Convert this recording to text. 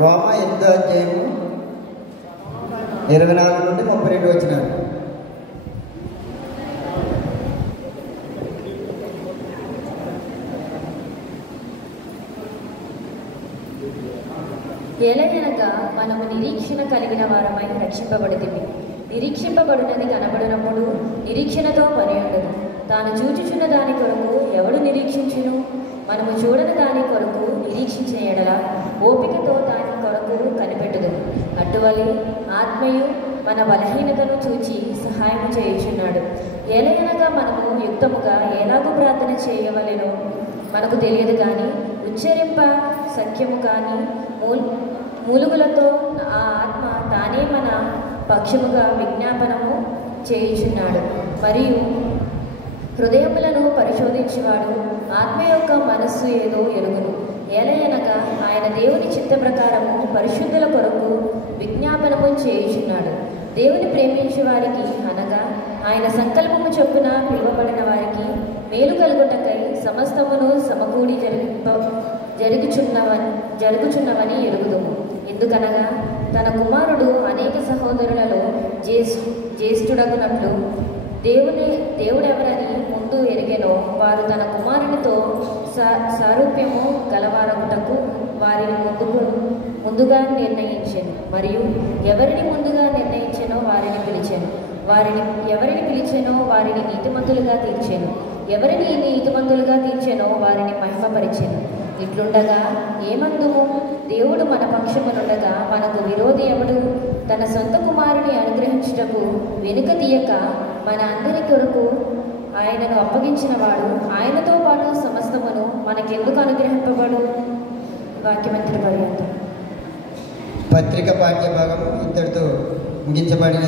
రోమా 8వ అధ్యాయము 24 నుండి 32 వచనాలు. ఏలయనగా మనము నిరీక్షణ కలిగిన వారమై రక్షింపబడితిమి. నిరీక్షింపబడినది కనబడినప్పుడు నిరీక్షణతో పని ఉండదు. తాను చూచుచున్న దాని కొరకు ఎవడు నిరీక్షించును? మనము చూడని దాని కొరకు నిరీక్షించిన ఎడల ఓపికతో దాని కొరకు కనిపెట్టుదు. అటువలి ఆత్మయు మన బలహీనతను చూచి సహాయం చేయుచున్నాడు. ఏలయనగా మనము యుక్తముగా ఎలాగూ ప్రార్థన చేయవలెనో మనకు తెలియదు, కానీ ఉచ్చరింప సఖ్యము కానీ మూలుగులతో ఆ ఆత్మ తానే మన పక్షముగా విజ్ఞాపనము చేయుచున్నాడు. మరియు హృదయములను పరిశోధించేవాడు ఆత్మ యొక్క మనస్సు ఏదో ఎరుగును. ఏలయనగా ఆయన దేవుని చిత్త ప్రకారము పరిశుద్ధుల కొరకు విజ్ఞాపనము చేయుచున్నాడు. దేవుని ప్రేమించే వారికి, అనగా ఆయన సంకల్పము చొప్పున పిలువబడిన వారికి మేలు కలుగుటకై సమస్తమును సమకూడి జరుగుచున్నవని ఎరుగుదుము. ఎందుకనగా తన కుమారుడు అనేక సహోదరులలో జ్యేష్ఠుడగునట్లు దేవుడెవరని ముందు ఎరిగెనో వారు తన కుమారునితో సారూప్యము గలవారగుటకు వారిని ముందుగా నిర్ణయించెను. మరియు ఎవరిని ముందుగా నిర్ణయించెనో వారిని పిలిచెను. ఎవరిని పిలిచెనో వారిని నీతిమంతులుగా తీర్చెను. ఎవరిని నీతిమంతులుగా తీర్చెనో వారిని మహిమపరిచెను. ఇట్లుండగా ఏమందుము? దేవుడు మన పక్షమునుండగా మనకు విరోధి ఎవడు? తన సొంత కుమారుని అనుగ్రహించుటకు వెనుక తీయక మన అందరి కొరకు ఆయనను అప్పగించిన వాడు ఆయనతో పాటు సమస్తమును మనకెందుకు అనుగ్రహింపబడు? వాక్యమంత్రి పర్యంతం. పత్రిక పాఠ్య భాగము ఇంతటితో ముగించబడిన